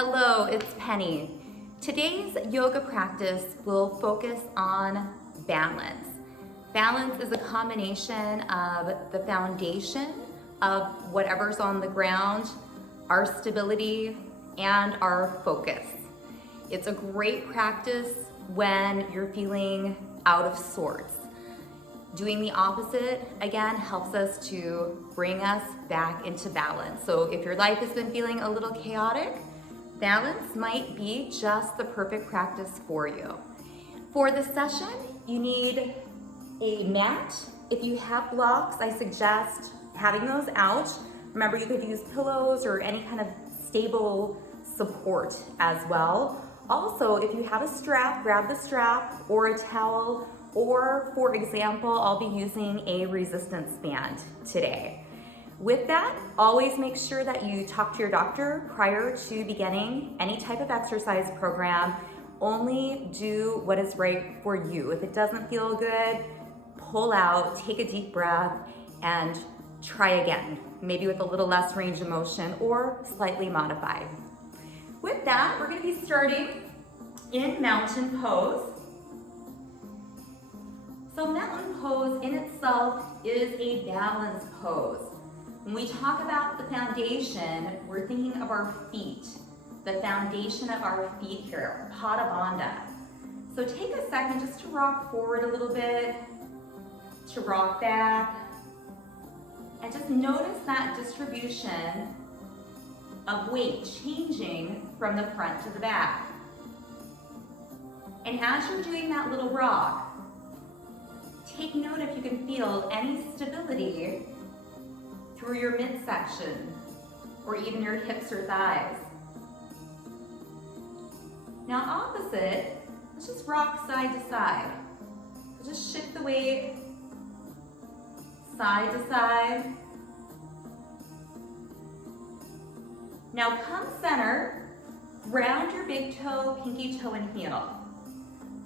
Hello, it's Penny. Today's yoga practice will focus on balance. Balance is a combination of the foundation of whatever's on the ground, our stability, and our focus. It's a great practice when you're feeling out of sorts. Doing the opposite, again, helps us to bring us back into balance. So if your life has been feeling a little chaotic, balance might be just the perfect practice for you. For this session, you need a mat. If you have blocks, I suggest having those out. Remember, you could use pillows or any kind of stable support as well. Also, if you have a strap, grab the strap or a towel, or for example, I'll be using a resistance band today. With that, always make sure that you talk to your doctor prior to beginning any type of exercise program. Only do what is right for you. If it doesn't feel good, pull out, take a deep breath, and try again, maybe with a little less range of motion or slightly modified. With that, we're going to be starting in mountain pose. So mountain pose in itself is a balance pose. When we talk about the foundation, we're thinking of our feet, the foundation of our feet here, Pada Bandha. So take a second just to rock forward a little bit, to rock back, and just notice that distribution of weight changing from the front to the back. And as you're doing that little rock, take note if you can feel any stability through your midsection or even your hips or thighs. Now opposite, let's just rock side to side. Just shift the weight side to side. Now come center, ground your big toe, pinky toe, and heel.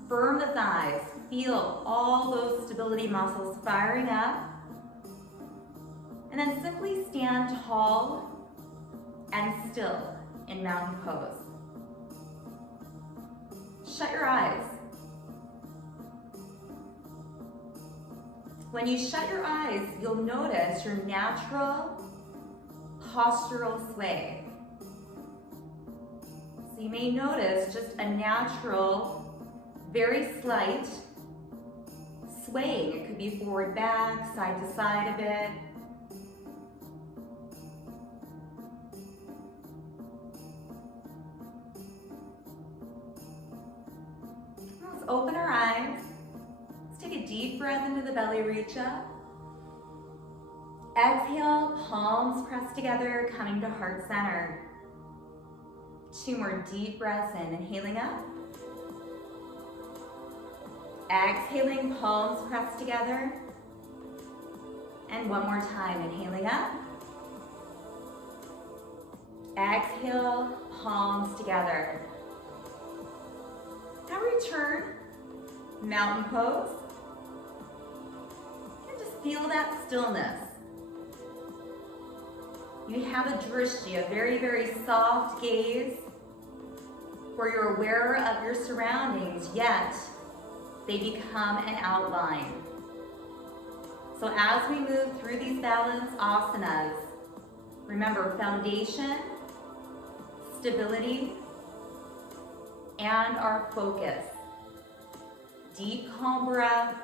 Firm the thighs, feel all those stability muscles firing up. And then simply stand tall and still in mountain pose. Shut your eyes. When you shut your eyes, you'll notice your natural postural sway. So you may notice just a natural, very slight swaying. It could be forward, back, side to side a bit. Let's open our eyes. Let's take a deep breath into the belly, reach up. Exhale, palms pressed together, coming to heart center. 2 more deep breaths in, inhaling up. Exhaling, palms pressed together. And 1 more time, inhaling up. Exhale, palms together. Now return, mountain pose. And just feel that stillness. You have a drishti, a very, very soft gaze, where you're aware of your surroundings, yet they become an outline. So as we move through these balance asanas, remember foundation, stability, and our focus. Deep, calm breath,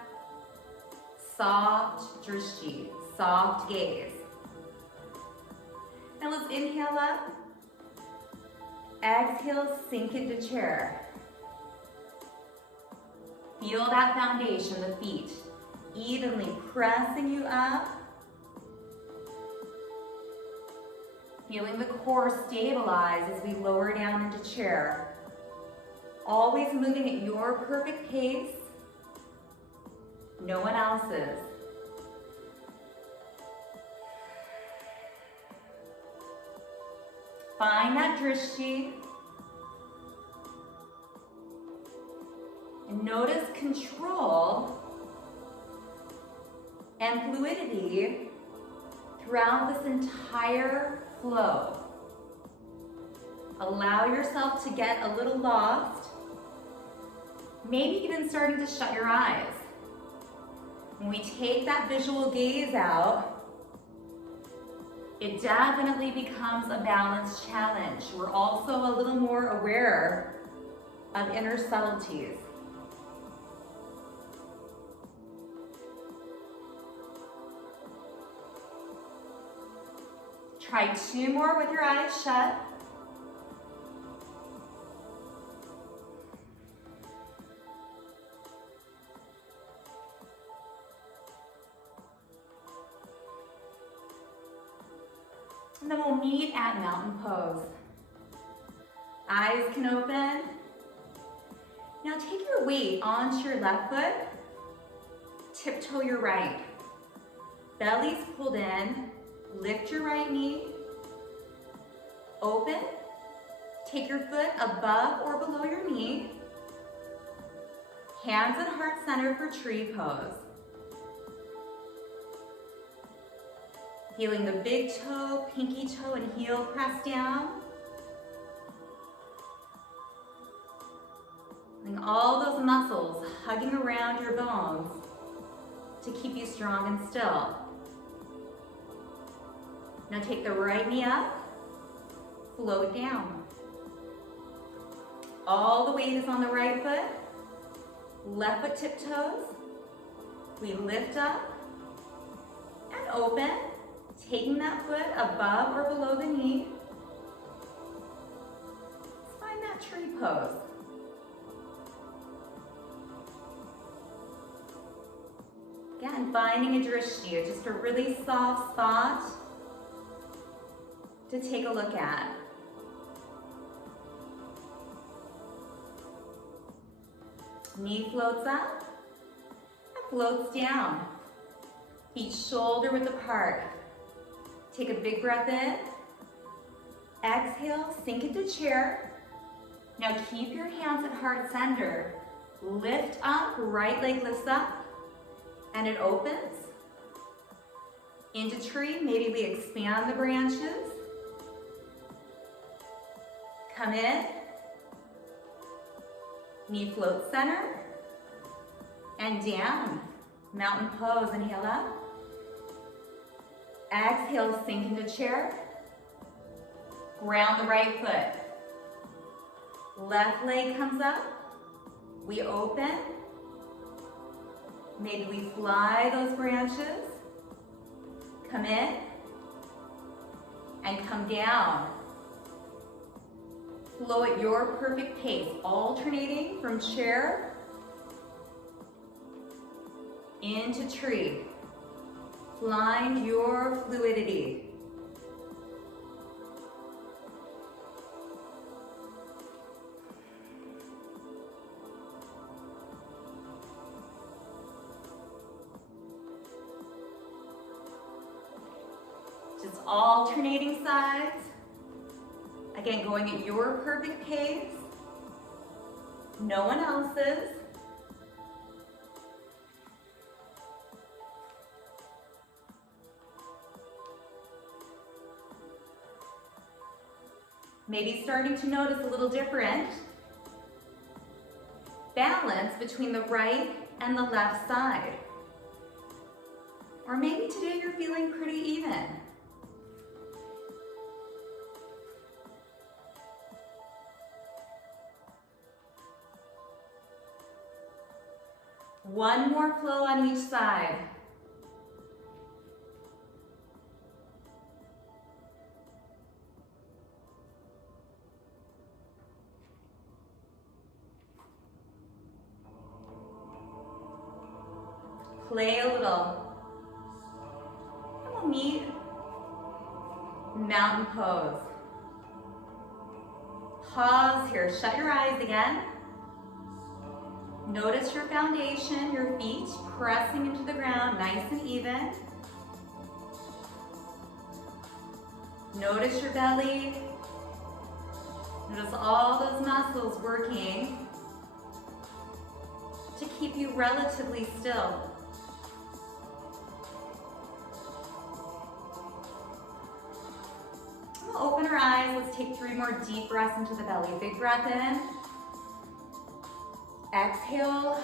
soft drishti, soft gaze. Now let's inhale up. Exhale, sink into chair. Feel that foundation, the feet, evenly pressing you up. Feeling the core stabilize as we lower down into chair. Always moving at your perfect pace, no one else's. Find that drishti. And notice control and fluidity throughout this entire flow. Allow yourself to get a little lost, maybe even starting to shut your eyes. When we take that visual gaze out, it definitely becomes a balance challenge. We're also a little more aware of inner subtleties. Try 2 more with your eyes shut. And then we'll meet at mountain pose. Eyes can open. Now take your weight onto your left foot. Tiptoe your right. Belly's pulled in. Lift your right knee. Open. Take your foot above or below your knee. Hands at heart center for tree pose. Feeling the big toe, pinky toe, and heel press down. Feeling all those muscles hugging around your bones to keep you strong and still. Now take the right knee up, float down. All the weight is on the right foot. Left foot tiptoes. We lift up and open. Taking that foot above or below the knee. Let's find that tree pose. Again, finding a drishti, just a really soft spot to take a look at. Knee floats up and floats down. Feet shoulder width apart. Take a big breath in. Exhale, sink into chair. Now keep your hands at heart center. Lift up, right leg lifts up, and it opens. Into tree, maybe we expand the branches. Come in. Knee floats center. And down. Mountain pose, inhale up. Exhale, sink into chair. Ground the right foot. Left leg comes up. We open. Maybe we fly those branches. Come in. And come down. Flow at your perfect pace, alternating from chair into tree. Find your fluidity. Just alternating sides. Again, going at your perfect pace. No one else's. Maybe starting to notice a little different balance between the right and the left side. Or maybe today you're feeling pretty even. One more flow on each side. Play a little. And we'll meet mountain pose. Pause here, shut your eyes again. Notice your foundation, your feet pressing into the ground nice and even. Notice your belly. Notice all those muscles working to keep you relatively still. We'll open your eyes. Let's take 3 more deep breaths into the belly. Big breath in. Exhale.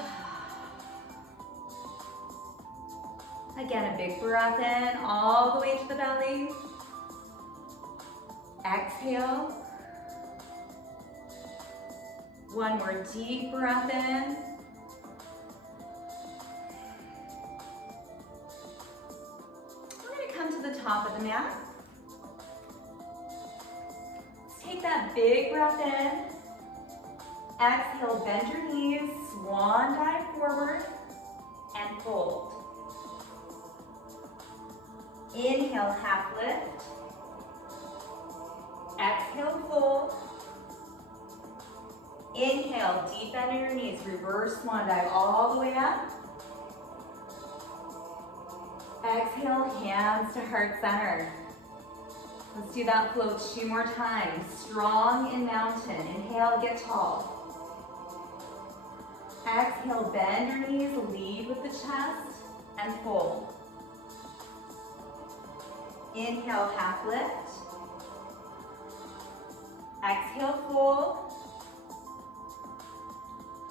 Again, a big breath in, all the way to the belly. Exhale. One more deep breath in. We're going to come to the top of the mat. Let's take that big breath in. Exhale, bend your knees, swan dive forward, and fold. Inhale, half lift. Exhale, fold. Inhale, deep bend in your knees, reverse swan dive all the way up. Exhale, hands to heart center. Let's do that flow 2 more times. Strong in mountain. Inhale, get tall. Exhale, bend your knees, lead with the chest, and fold. Inhale, half lift. Exhale, fold.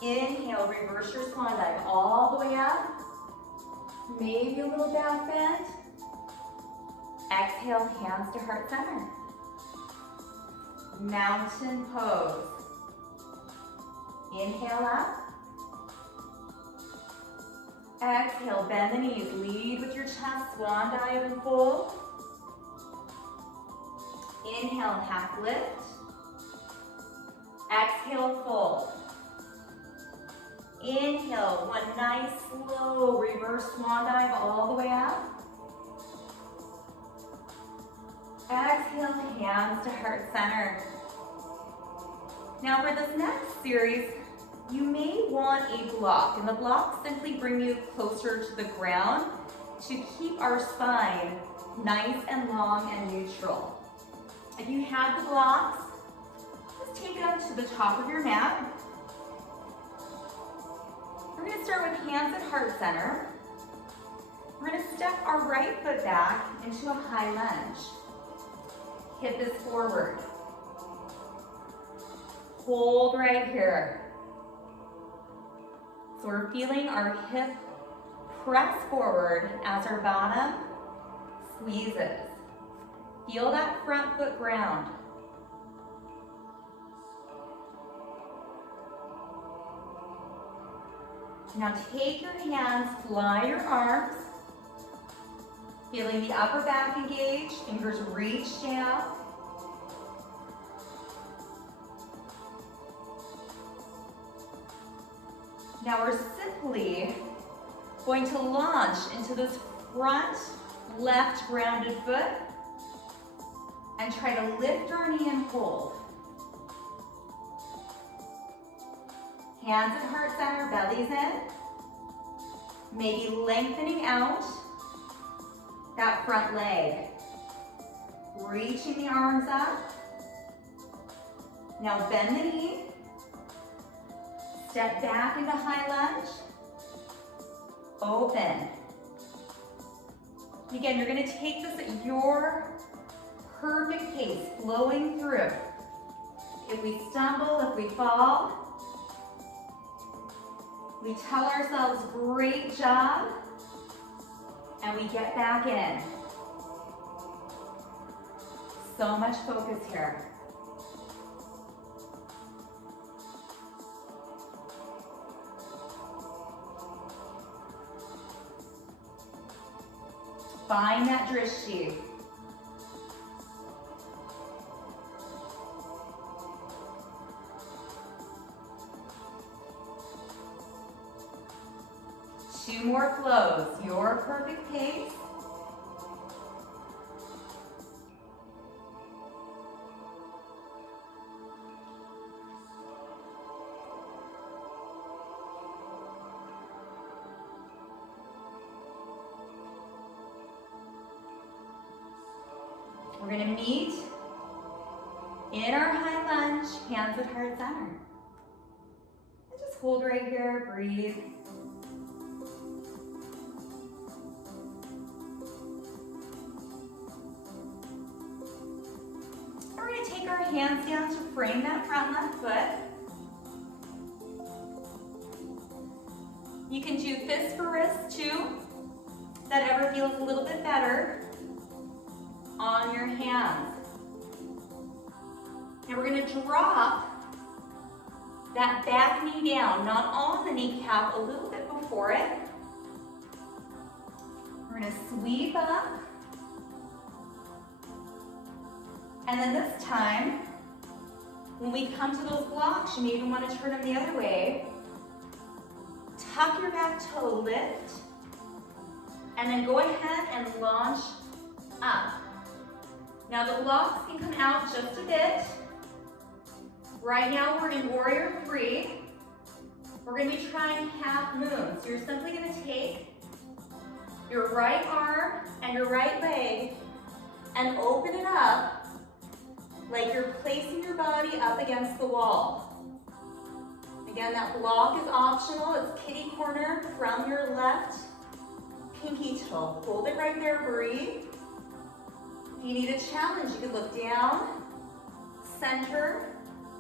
Inhale, reverse your swan dive all the way up. Maybe a little back bend. Exhale, hands to heart center. Mountain pose. Inhale up. Exhale, bend the knees, lead with your chest, swan dive and fold. Inhale, half lift. Exhale, fold. Inhale, one nice slow reverse swan dive all the way up. Exhale, hands to heart center. Now for this next series, you may want a block, and the blocks simply bring you closer to the ground to keep our spine nice and long and neutral. If you have the blocks, just take it up to the top of your mat. We're going to start with hands at heart center. We're going to step our right foot back into a high lunge. Hip is forward. Hold right here. So we're feeling our hip press forward as our bottom squeezes. Feel that front foot ground. Now take your hands, fly your arms. Feeling the upper back engage, fingers reach down. Now we're simply going to launch into this front left grounded foot and try to lift our knee and hold. Hands at heart center, belly's in. Maybe lengthening out that front leg. Reaching the arms up. Now bend the knee. Step back into high lunge. Open. Again, you're going to take this at your perfect pace, flowing through. If we stumble, if we fall, we tell ourselves, great job, and we get back in. So much focus here. Find that drishti. Two more flows, your perfect pace. We're going to meet in our high lunge, hands at heart center. And just hold right here, breathe. hands down to frame that front left foot. You can do fist for wrist too. That ever feels a little bit better on your hands. Now we're going to drop that back knee down, not on the kneecap, a little bit before it. We're going to sweep up. And then this time, when we come to those blocks, you may even want to turn them the other way. Tuck your back toe, lift, and then go ahead and launch up. Now the blocks can come out just a bit. Right now we're in warrior 3. We're going to be trying half moon. So you're simply going to take your right arm and your right leg and open it up like you're placing your body up against the wall. Again, that block is optional. It's kitty corner from your left pinky toe. Hold it right there, breathe. If you need a challenge, you can look down, center,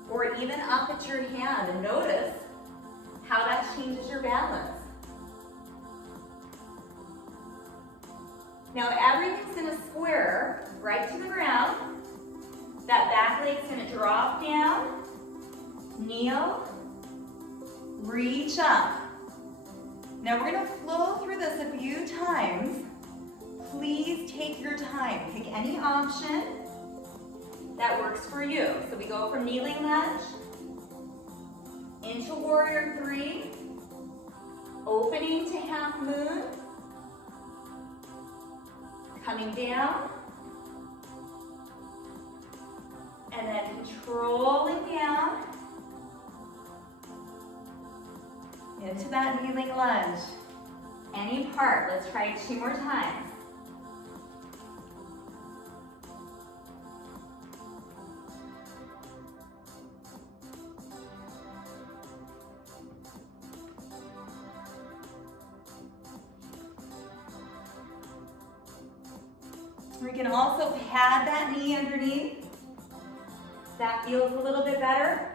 or even up at your hand and notice how that changes your balance. Now everything's gonna square right to the ground. That back leg's gonna drop down, kneel, reach up. Now we're gonna flow through this a few times. Please take your time. Pick any option that works for you. So we go from kneeling lunge into warrior 3, opening to half moon, coming down, and then controlling down into that kneeling lunge. Any part. Let's try it 2 more times. We can also pad that knee underneath. That feels a little bit better.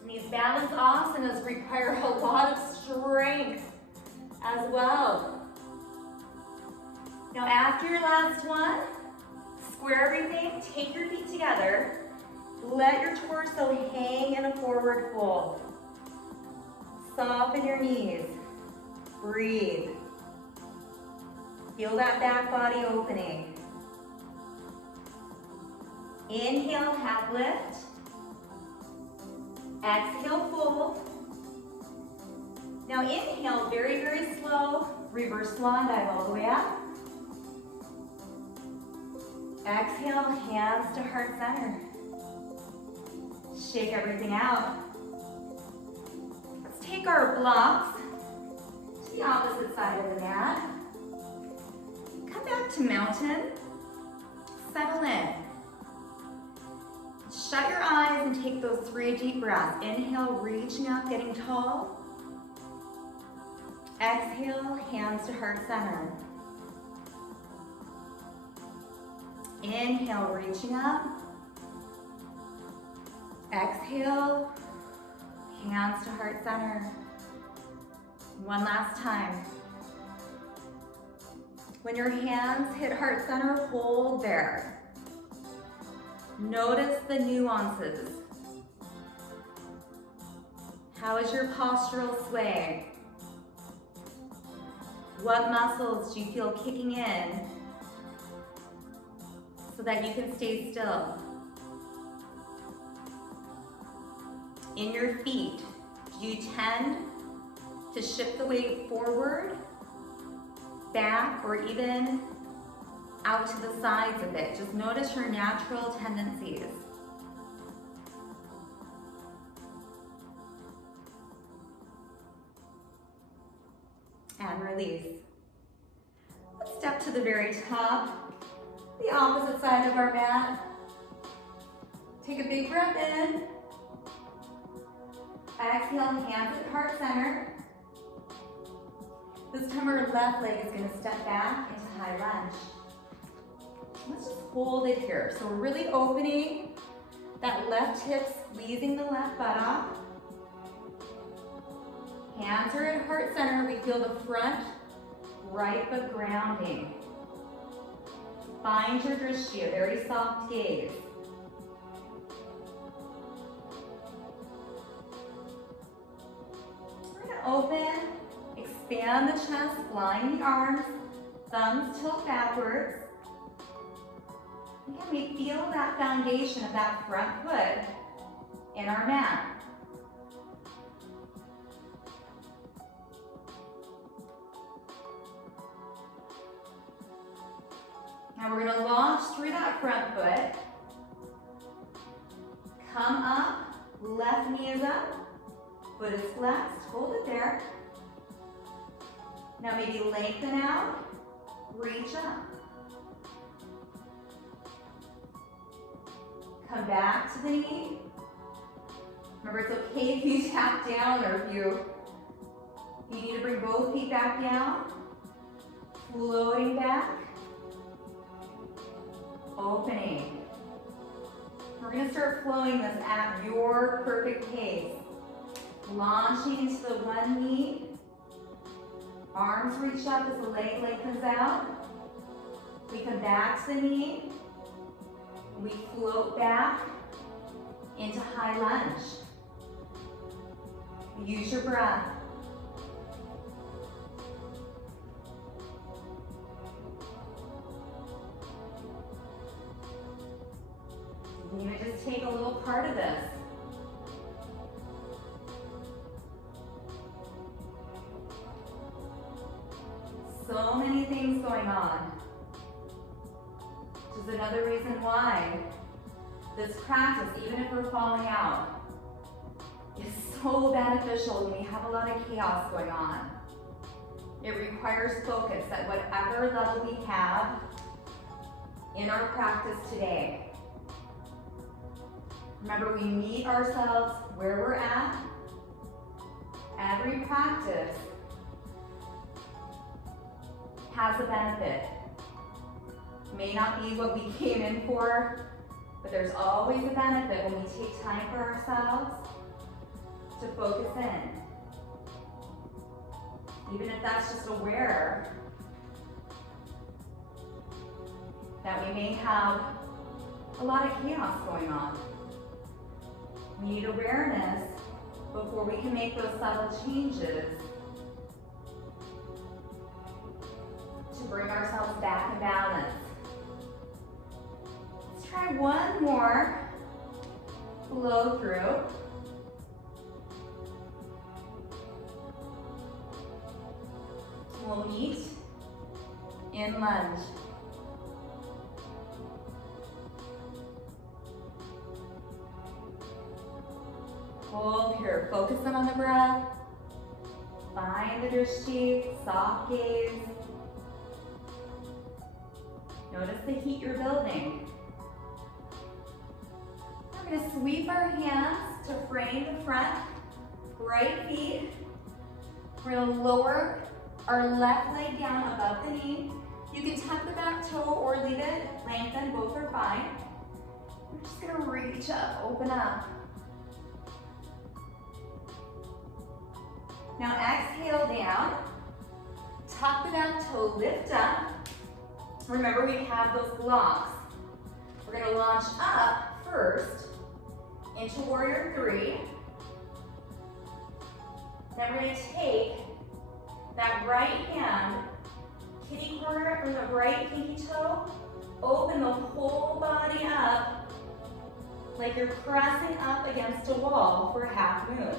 And these balance asanas require a lot of strength as well. Now after your last one, square everything, take your feet together, let your torso hang in a forward fold. Soften your knees, breathe. Feel that back body opening. Inhale, half lift. Exhale, fold. Now inhale, very, very slow. Reverse swan dive all the way up. Exhale, hands to heart center. Shake everything out. Let's take our blocks to the opposite side of the mat. Come back to mountain. Settle in. Shut your eyes and take those 3 deep breaths. Inhale, reaching up, getting tall. Exhale, hands to heart center. Inhale, reaching up. Exhale, hands to heart center. One last time. When your hands hit heart center, hold there. Notice the nuances. How is your postural sway? What muscles do you feel kicking in so that you can stay still? In your feet, do you tend to shift the weight forward, back, or even out to the sides a bit? Just notice your natural tendencies. And release. Let's step to the very top, the opposite side of our mat. Take a big breath in. Exhale, hands at heart center. This time our left leg is going to step back into high lunge. Let's just hold it here. So we're really opening that left hip, squeezing the left buttock. Hands are at heart center. We feel the front right foot grounding. Find your drishti, a very soft gaze. We're gonna open, expand the chest, line the arms, thumbs tilt backwards. Again, we feel that foundation of that front foot in our mat. Now we're going to launch through that front foot. Come up, left knee is up, foot is flexed, hold it there. Now maybe lengthen out, reach up. Come back to the knee. Remember, it's okay if you tap down or if you need to bring both feet back down. Floating back. Opening. We're going to start flowing this at your perfect pace. Launching into the one knee. Arms reach up as the leg lengthens out. We come back to the knee. We float back into high lunge. Use your breath. You can even just take a little part of this. So many things going on. Which is another reason why this practice, even if we're falling out, is so beneficial when we have a lot of chaos going on. It requires focus at whatever level we have in our practice today. Remember, we meet ourselves where we're at. Every practice has a benefit. May not be what we came in for, but there's always a benefit when we take time for ourselves to focus in. Even if that's just aware that we may have a lot of chaos going on. We need awareness before we can make those subtle changes to bring ourselves back in balance. Let's try one more flow through. We'll meet in lunge. Hold here, focus in on the breath. Find the drishti, soft gaze. Notice the heat you're building. We're going to sweep our hands to frame the front, right feet. We're going to lower our left leg down above the knee. You can tuck the back toe or leave it lengthened, both are fine. We're just going to reach up, open up. Now exhale down, tuck the back toe, lift up. Remember, we have those blocks. We're going to launch up first into warrior three. Then we're going to take that right hand, kitty corner from the right pinky toe, open the whole body up like you're pressing up against a wall for half moon.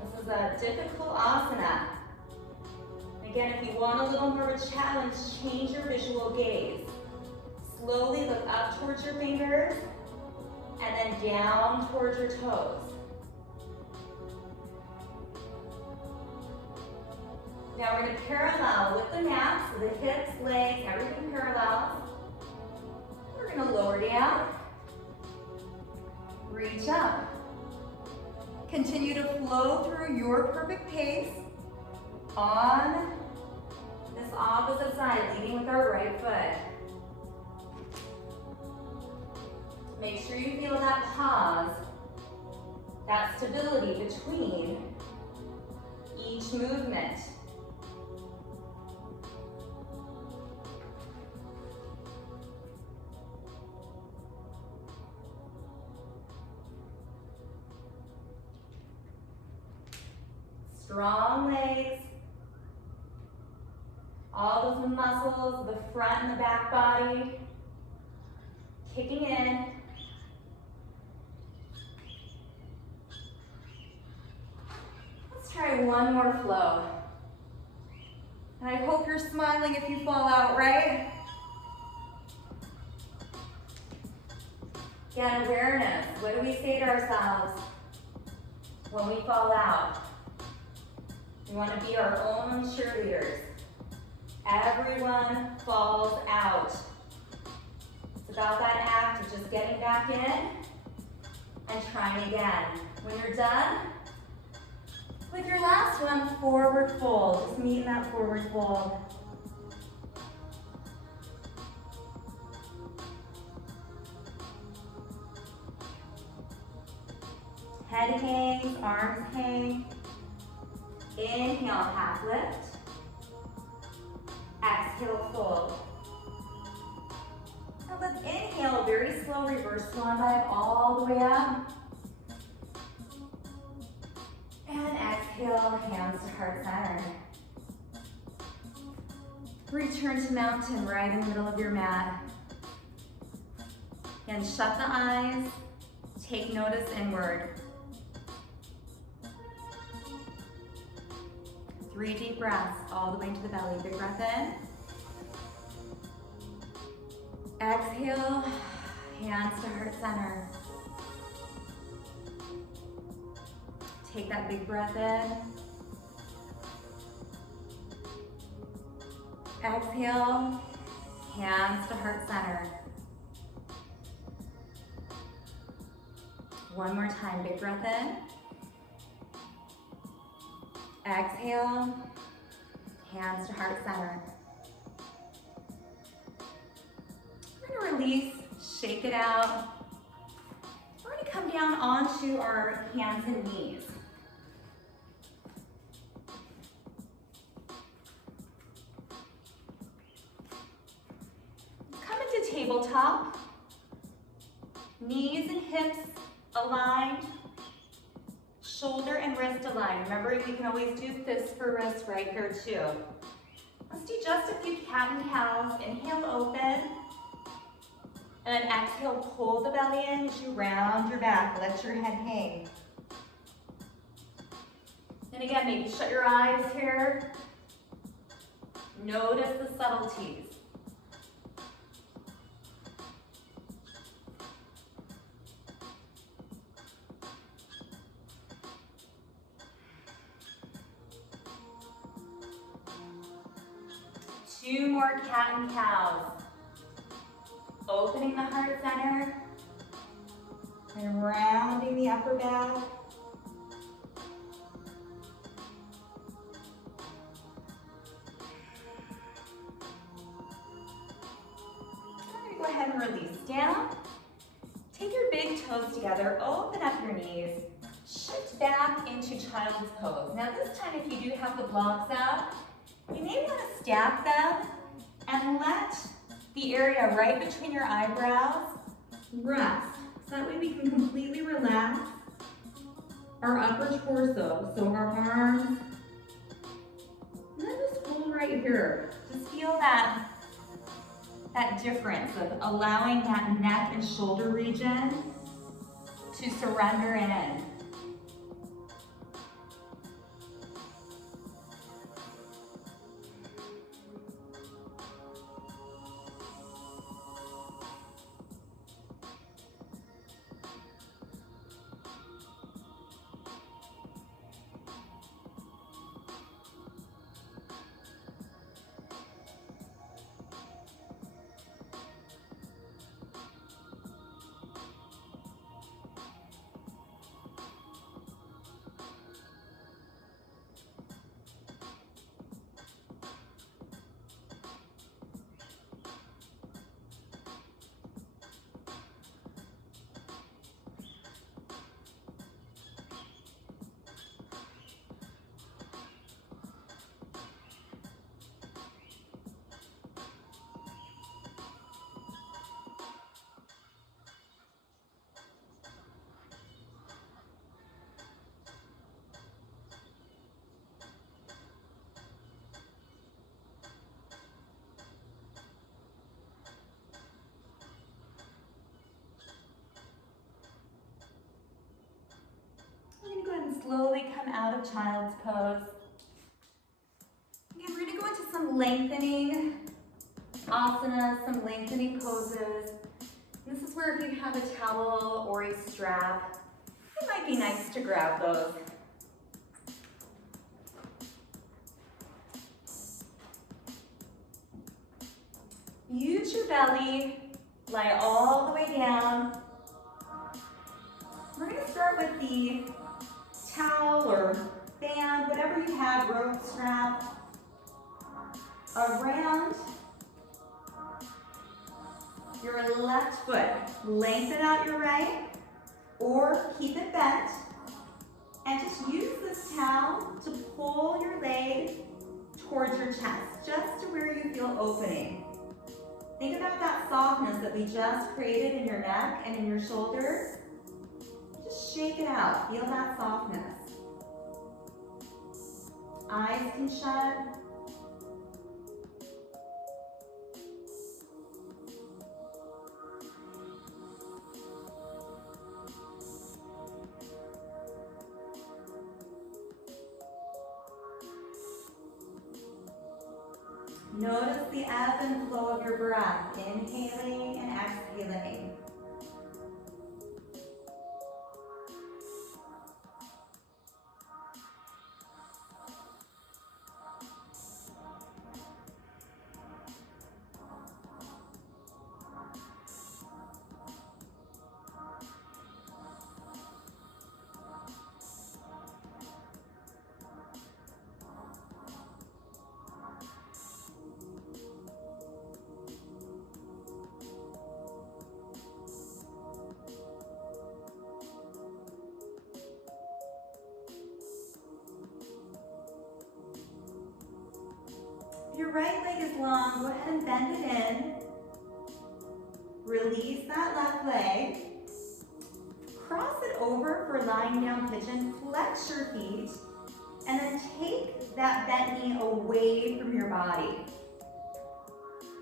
This is a difficult asana. Again, if you want a little more of a challenge, change your visual gaze. Slowly look up towards your fingers and then down towards your toes. Now we're going to parallel with the mat, so the hips, legs, everything parallels. We're going to lower down, reach up. Continue to flow through your perfect pace on this opposite side, leading with our right foot. Make sure you feel that pause, that stability between each movement. Strong legs. All those muscles, the front and the back body, kicking in. Let's try one more flow. And I hope you're smiling if you fall out, right? Again, awareness. What do we say to ourselves when we fall out? We want to be our own cheerleaders. Everyone falls out. It's about that act of just getting back in and trying again. When you're done with your last one, forward fold. Just meet in that forward fold. Head hangs, arms hang. Inhale, half lift. Exhale, fold. Now let's inhale, very slow reverse swan dive all the way up. And exhale, hands to heart center. Return to mountain right in the middle of your mat. And shut the eyes, take notice inward. 3 deep breaths all the way into the belly. Big breath in. Exhale, hands to heart center. Take that big breath in. Exhale, hands to heart center. One more time, big breath in. Exhale, hands to heart center. We're gonna release, shake it out. We're gonna come down onto our hands and knees. Come into tabletop. Knees and hips aligned. Shoulder and wrist aligned. Remember, we can always do fist for wrist right here too. Let's do just a few cat and cows. Inhale, open. And then exhale, pull the belly in as you round your back. Let your head hang. And again, maybe shut your eyes here. Notice the subtleties. Two more cat and cows. Opening the heart center and rounding the upper back. I'm going to go ahead and release down. Take your big toes together, open up your knees, shift back into child's pose. Now this time, if you do have the blocks out, you may want to stack them and let the area right between your eyebrows rest. So that way we can completely relax our upper torso. So our arms, and then just hold right here. Just feel that difference of allowing that neck and shoulder region to surrender in. slowly come out of child's pose. Again, we're gonna go into some lengthening asanas, some lengthening poses. This is where if you have a towel or a strap, it might be nice to grab those. Use your belly, lie all the way down. We're going to start with the towel or band, whatever you have, rope strap, around your left foot. Lengthen out your right or keep it bent. And just use this towel to pull your leg towards your chest, just to where you feel opening. Think about that softness that we just created in your neck and in your shoulders. Just shake it out. Feel that softness. Eyes can shut. Notice the ebb and flow of your breath, inhaling and exhaling. If your right leg is long, go ahead and bend it in. Release that left leg. Cross it over for lying down pigeon. Flex your feet. And then take that bent knee away from your body.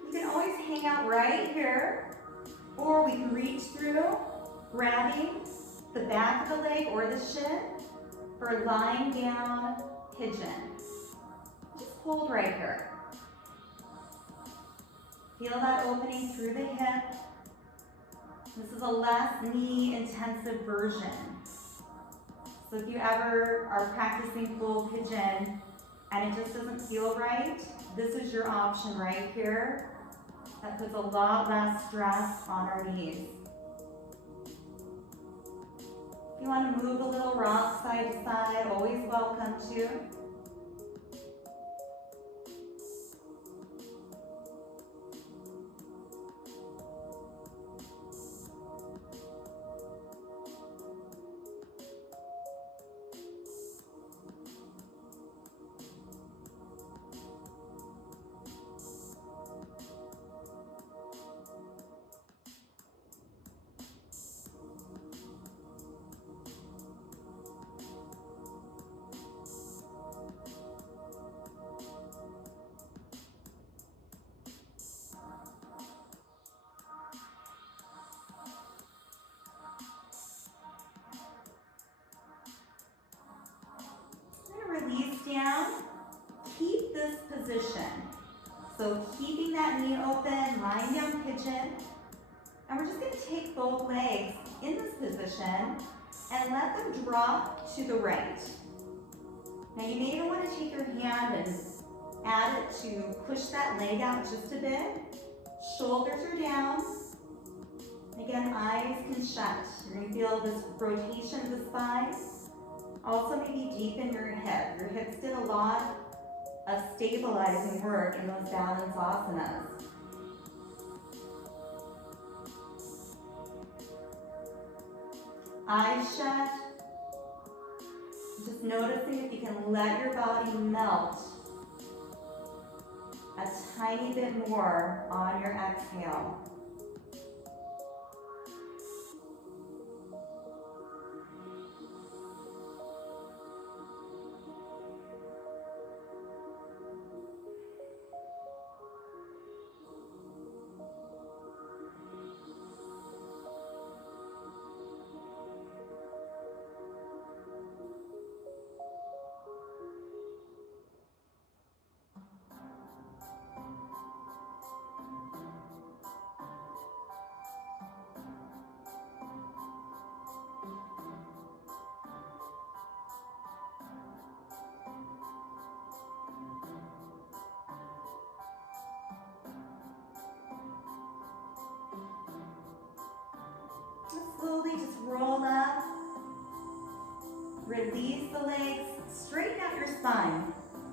You can always hang out right here, or we can reach through, grabbing the back of the leg or the shin for lying down pigeon. Just hold right here. Feel that opening through the hip. This is a less knee intensive version. So if you ever are practicing full pigeon and it just doesn't feel right, this is your option right here. That puts a lot less stress on our knees. If you want to move a little, rock side to side, always welcome to. Release down, keep this position. So keeping that knee open, lying down pigeon. And we're just going to take both legs in this position and let them drop to the right. Now you may even want to take your hand and add it to push that leg out just a bit. Shoulders are down. Again, eyes can shut. You're going to feel this rotation of the spine. Also maybe deepen your hip. Your hips did a lot of stabilizing work in those balance asanas. Eyes shut. Just noticing if you can let your body melt a tiny bit more on your exhale. Slowly just roll up. Release the legs. Straighten out your spine.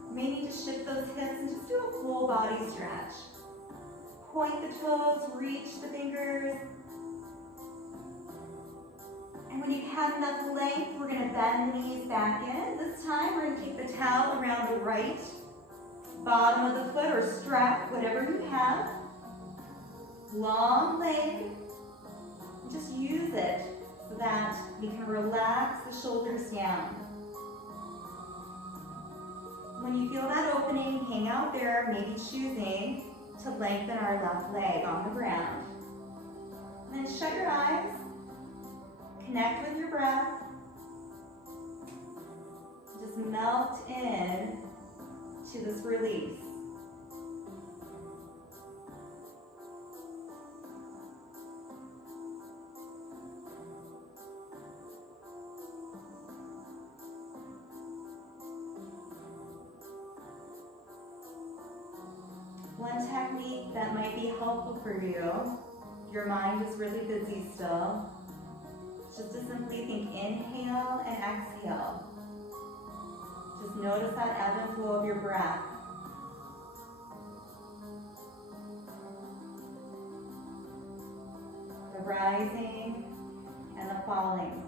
You may need to shift those hips and just do a full body stretch. Point the toes, reach the fingers. And when you have enough length, we're going to bend the knees back in. This time, we're going to take the towel around the right bottom of the foot or strap, whatever you have. Long leg. Just use it so that we can relax the shoulders down. When you feel that opening, hang out there, maybe choosing to lengthen our left leg on the ground. And then shut your eyes. Connect with your breath. Just melt in to this release. One technique that might be helpful for you, if your mind is really busy still, just to simply think inhale and exhale. Just notice that ebb and flow of your breath. The rising and the falling.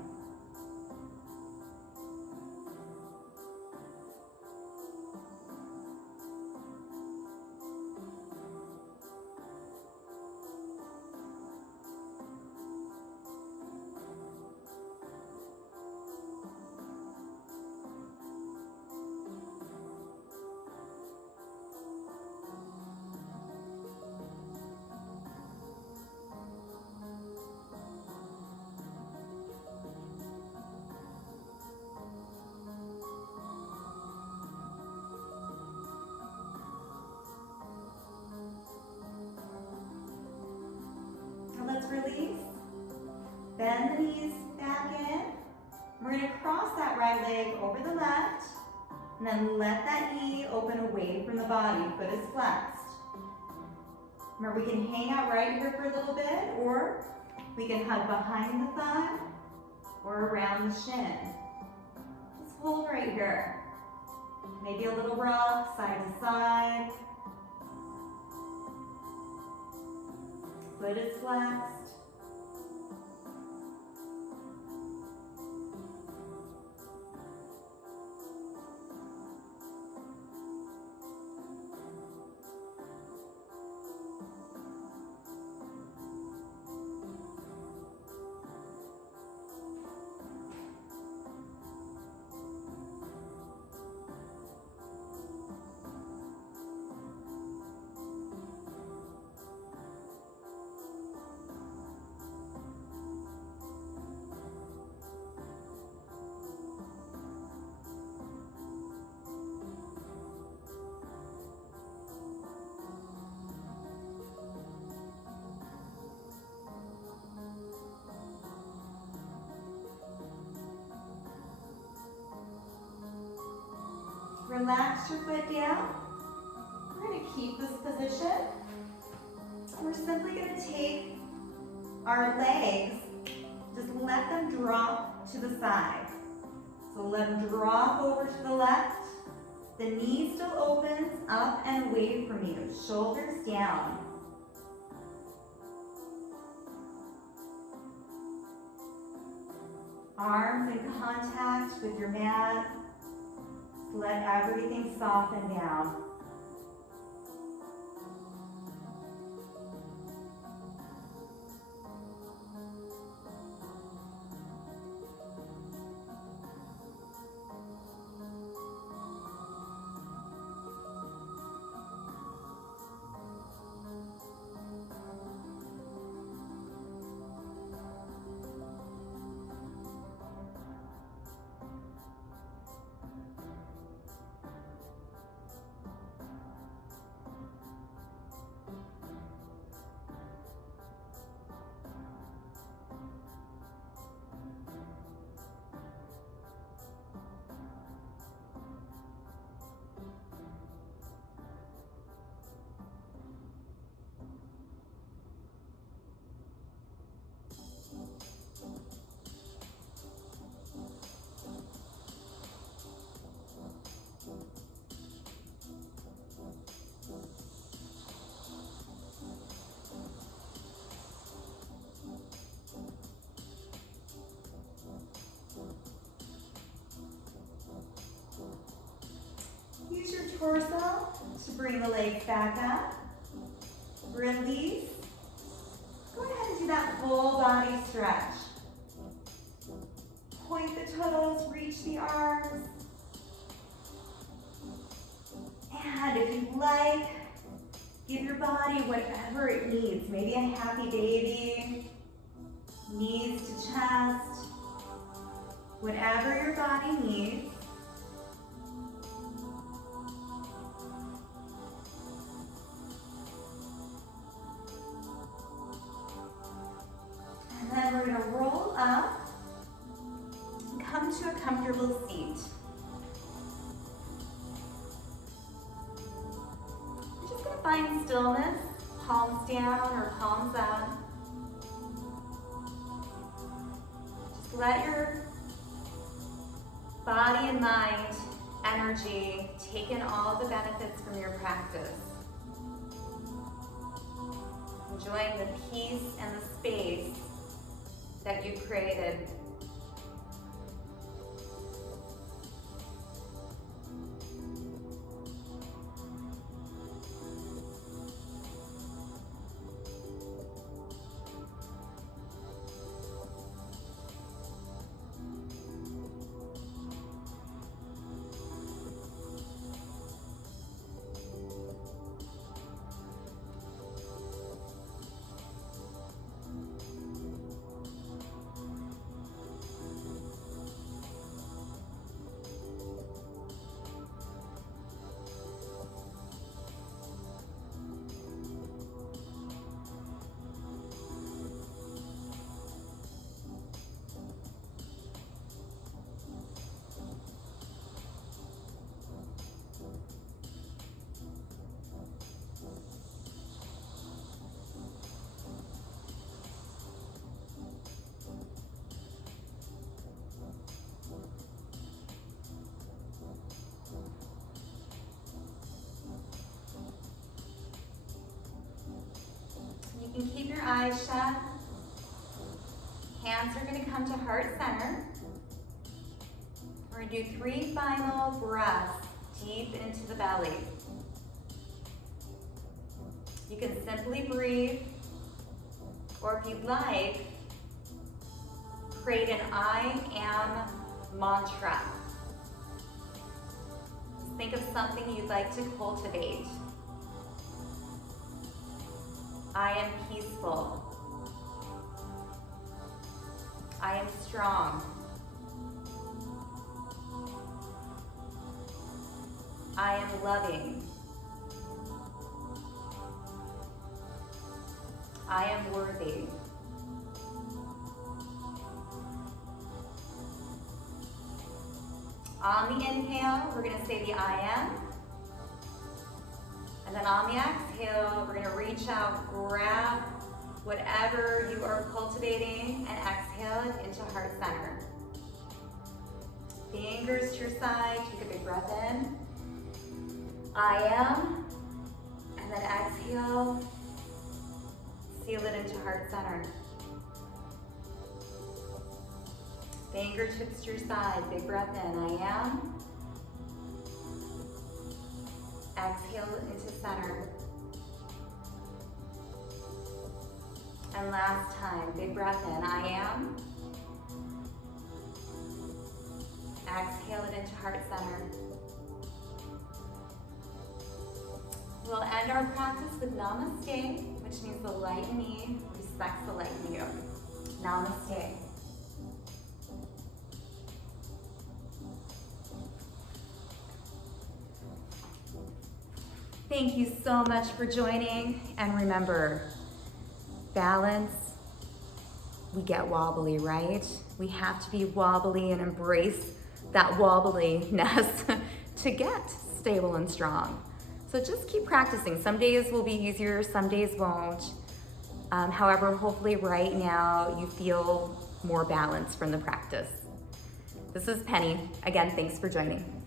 Let's release. Bend the knees back in. We're going to cross that right leg over the left, and then let that knee open away from the body. Foot is flexed. Remember, we can hang out right here for a little bit, or we can hug behind the thigh or around the shin. Just hold right here. Maybe a little rock, side to side. Foot is flexed. Relax your foot down. We're going to keep this position. We're simply going to take our legs, just let them drop to the side. So let them drop over to the left. The knee still opens up and away from you, shoulders down. Arms in contact with your mat. Let everything soften down. Bring the legs back up. Release. Go ahead and do that full body stretch. Point the toes, reach the arms. And if you'd like, give your body whatever it needs. Maybe a happy baby, knees to chest, whatever your body needs. And then we're going to roll up and come to a comfortable seat. We're just going to find stillness, palms down or palms up. Just let your body and mind, energy, take in all the benefits from your practice. Enjoying the peace and the space that you created. You can keep your eyes shut. Hands are going to come to heart center. We're going to do 3 final breaths deep into the belly. You can simply breathe, or if you'd like, create an I am mantra. Think of something you'd like to cultivate. I am peaceful. I am strong. I am loving. I am worthy. On the inhale, we're going to say the I am. And then on the exhale, we're going to reach out, grab whatever you are cultivating, and exhale it into heart center. Fingers to your side, take a big breath in. I am. And then exhale, seal it into heart center. Fingertips to your side, big breath in. I am. Exhale into center. And last time, big breath in. I am. Exhale it into heart center. We'll end our practice with namaste, which means the light in me respects the light in you. Namaste. Thank you so much for joining, and remember, balance, we get wobbly, right? We have to be wobbly and embrace that wobbliness to get stable and strong. So just keep practicing. Some days will be easier, some days won't. However, hopefully right now you feel more balance from the practice. This is Penny. Again, thanks for joining.